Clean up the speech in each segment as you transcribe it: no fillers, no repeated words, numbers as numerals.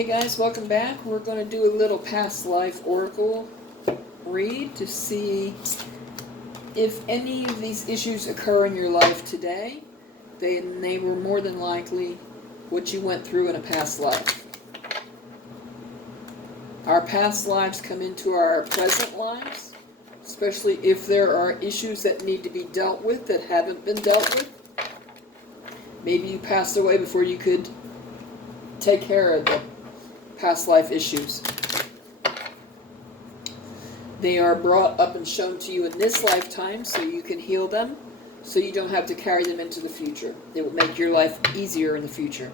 Hey guys, welcome back. We're going to do a little past life oracle read to see if any of these issues occur in your life today. They were more than likely what you went through in a past life. Our past lives come into our present lives, especially if there are issues that need to be dealt with that haven't been dealt with. Maybe you passed away before you could take care of the past life issues. They are brought up and shown to you in this lifetime so you can heal them, so you don't have to carry them into the future. It will make your life easier in the future.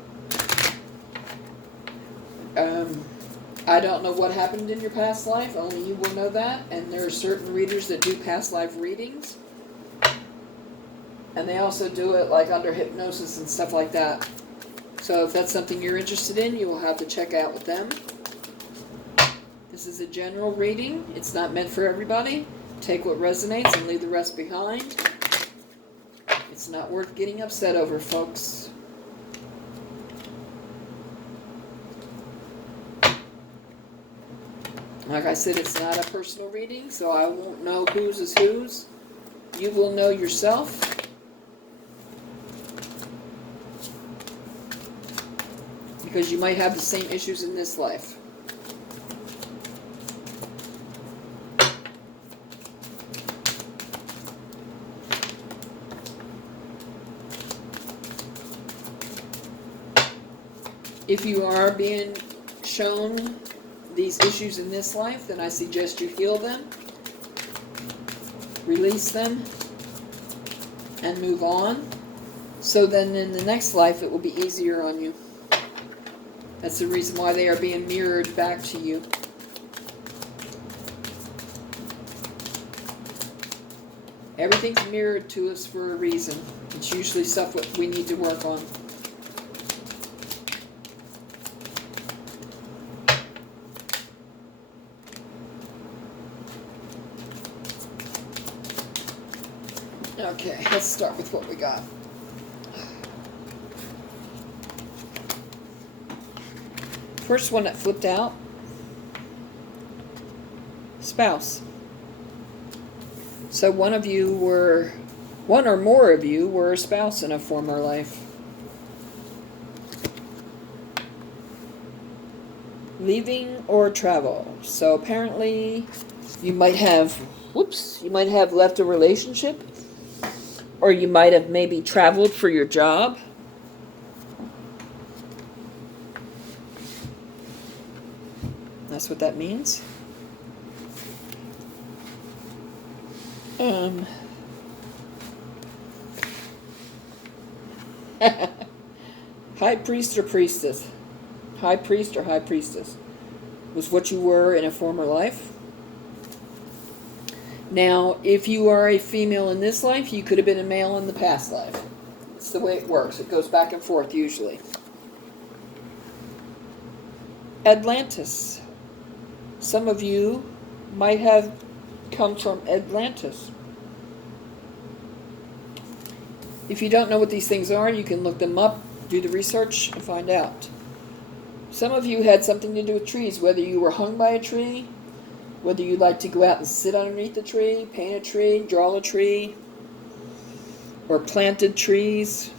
I don't know what happened in your past life, only you will know that, and there are certain readers that do past life readings. And they also do it like under hypnosis and stuff like that. So if that's something you're interested in, you will have to check out with them. This is a general reading. It's not meant for everybody. Take what resonates and leave the rest behind. It's not worth getting upset over, folks. Like I said, it's not a personal reading, so I won't know whose is whose. You will know yourself. Because you might have the same issues in this life. If you are being shown these issues in this life, then I suggest you heal them, release them, and move on. So then in the next life it will be easier on you. That's the reason why they are being mirrored back to you. Everything's mirrored to us for a reason. It's usually stuff that we need to work on. Okay, let's start with what we got. First one that flipped out, spouse. So one or more of you were a spouse in a former life. Leaving or travel. So apparently you might have left a relationship, or you might have maybe traveled for your job. That's what that means. High priest or priestess. High priest or high priestess was what you were in a former life. Now, if you are a female in this life, you could have been a male in the past life. It's the way it works. It goes back and forth usually. Atlantis. Some of you might have come from Atlantis. If you don't know what these things are, you can look them up, do the research, and find out. Some of you had something to do with trees, whether you were hung by a tree, whether you like to go out and sit underneath the tree, paint a tree, draw a tree, or planted trees.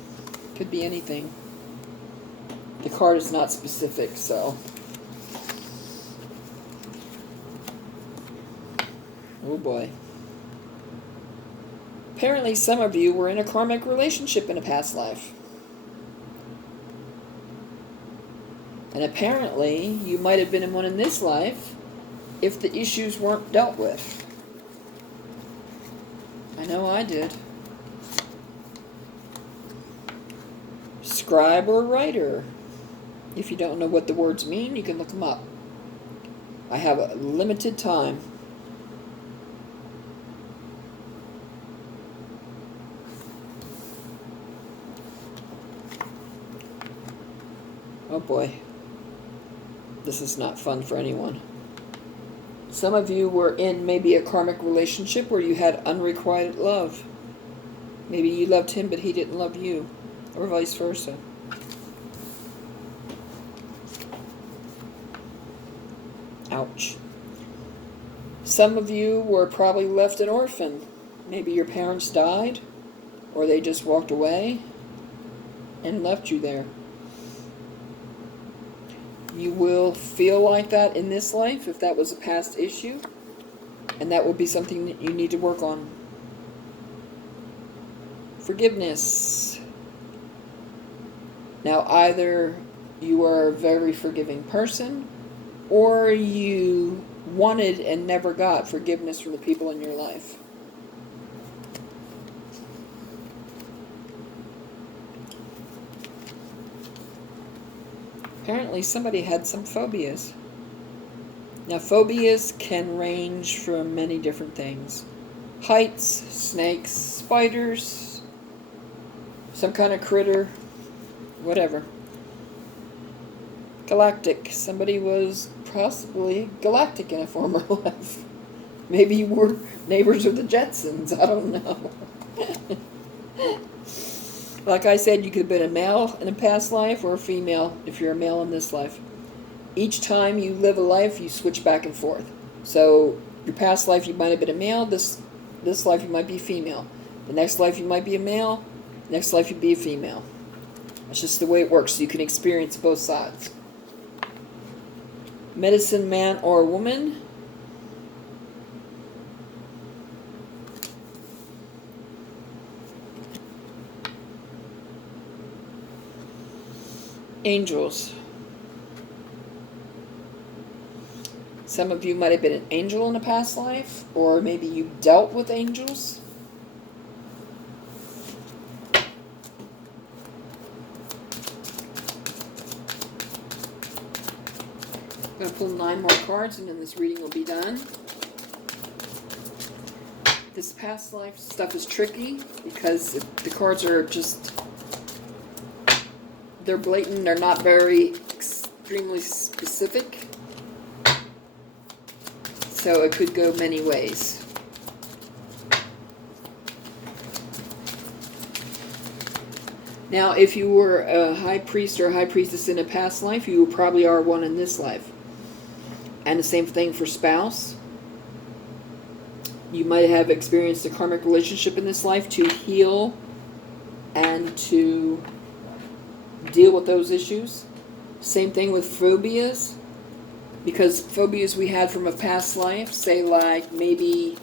Could be anything. The card is not specific, so... Oh boy. Apparently some of you were in a karmic relationship in a past life. And apparently you might have been in one in this life if the issues weren't dealt with. I know I did. Scribe or writer. If you don't know what the words mean, you can look them up. I have a limited time. Oh boy, this is not fun for anyone. Some of you were in maybe a karmic relationship where you had unrequited love. Maybe you loved him but he didn't love you, or vice versa. Ouch. Some of you were probably left an orphan. Maybe your parents died, or they just walked away and left you there. You will feel like that in this life if that was a past issue, and that will be something that you need to work on. Forgiveness. Now, either you are a very forgiving person, or you wanted and never got forgiveness from the people in your life. Apparently somebody had some phobias. Now, phobias can range from many different things. Heights, snakes, spiders, some kind of critter, whatever. Galactic. Somebody was possibly galactic in a former life. Maybe you were neighbors of the Jetsons. I don't know. Like I said, you could have been a male in a past life or a female if you're a male in this life. Each time you live a life, you switch back and forth. So your past life, you might have been a male. This life, you might be a female. The next life, you might be a male. Next life, you'd be a female. That's just the way it works. So you can experience both sides. Medicine man or woman. Angels. Some of you might have been an angel in a past life, or maybe you dealt with angels. I'm going to pull 9 more cards and then this reading will be done. This past life stuff is tricky because the cards are just, they're blatant, they're not very extremely specific. So it could go many ways. Now, if you were a high priest or a high priestess in a past life, you probably are one in this life. And the same thing for spouse. You might have experienced a karmic relationship in this life to heal and to deal with those issues. Same thing with phobias. Because phobias we had from a past life, say like maybe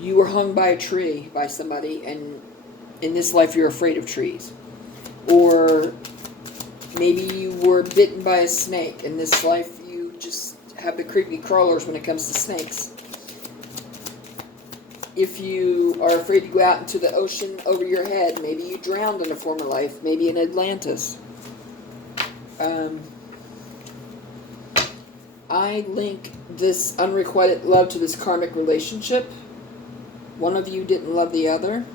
you were hung by a tree by somebody and in this life you're afraid of trees. Or maybe you were bitten by a snake. In this life you just have the creepy crawlers when it comes to snakes. If you are afraid to go out into the ocean over your head, maybe you drowned in a former life, maybe in Atlantis. I link this unrequited love to this karmic relationship. One of you didn't love the other.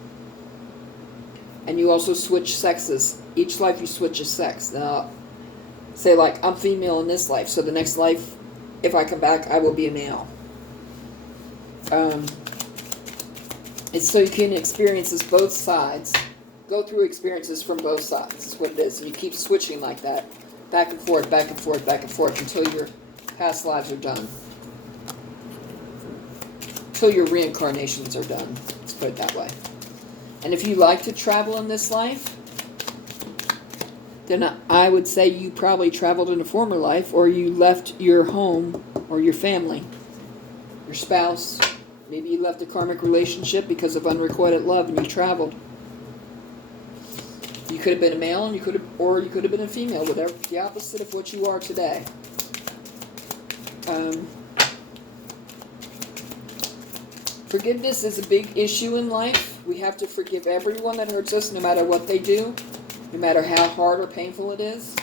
And you also switch sexes. Each life you switch a sex. Now, say like, I'm female in this life, so the next life, if I come back, I will be a male. It's so you can experience this both sides. Go through experiences from both sides. That's what it is. And you keep switching like that. Back and forth, back and forth, back and forth until your past lives are done. Until your reincarnations are done. Let's put it that way. And if you like to travel in this life, then I would say you probably traveled in a former life, or you left your home or your family, your spouse. Maybe you left a karmic relationship because of unrequited love and you traveled. You could have been a male, and you could have been a female, whatever, the opposite of what you are today. Forgiveness is a big issue in life. We have to forgive everyone that hurts us, no matter what they do, no matter how hard or painful it is.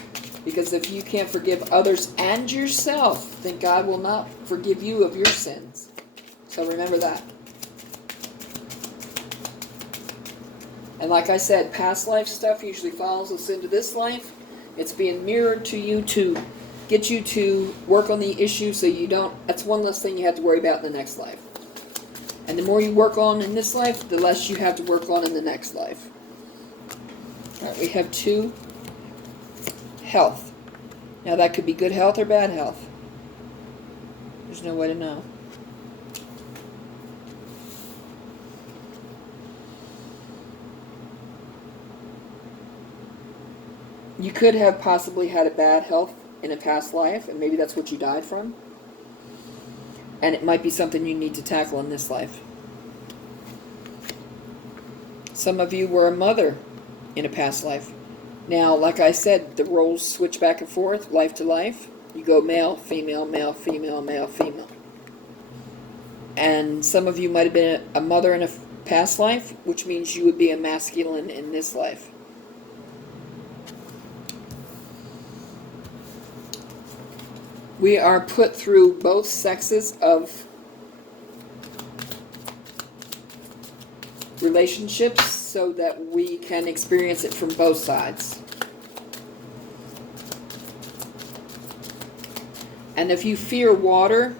Because if you can't forgive others and yourself, then God will not forgive you of your sins. So remember that. And like I said, past life stuff usually follows us into this life. It's being mirrored to you to get you to work on the issue so you don't, that's one less thing you have to worry about in the next life. And the more you work on in this life, the less you have to work on in the next life. All right, we have 2. Health. Now that could be good health or bad health. There's no way to know. You could have possibly had a bad health in a past life, and maybe that's what you died from. And it might be something you need to tackle in this life. Some of you were a mother in a past life. Now, like I said, the roles switch back and forth, life to life. You go male, female, male, female, male, female. And some of you might have been a mother in a past life, which means you would be a masculine in this life. We are put through both sexes of relationships so that we can experience it from both sides. And if you fear water,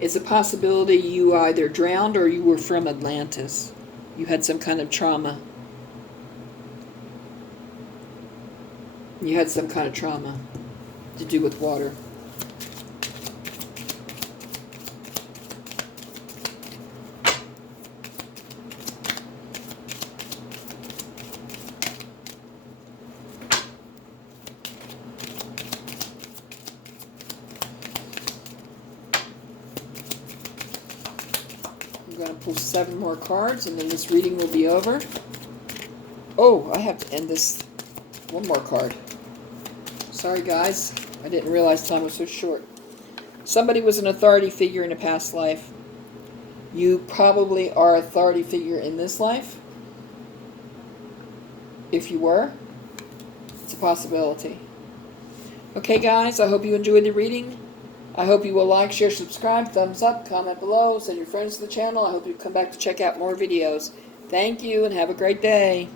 it's a possibility you either drowned or you were from Atlantis. You had some kind of trauma. You had some kind of trauma to do with water. I'm going to pull 7 more cards and then this reading will be over. Oh, I have to end this. One more card. Sorry guys, I didn't realize time was so short. Somebody was an authority figure in a past life. You probably are an authority figure in this life. If you were, it's a possibility. Okay guys, I hope you enjoyed the reading. I hope you will like, share, subscribe, thumbs up, comment below, send your friends to the channel. I hope you come back to check out more videos. Thank you and have a great day.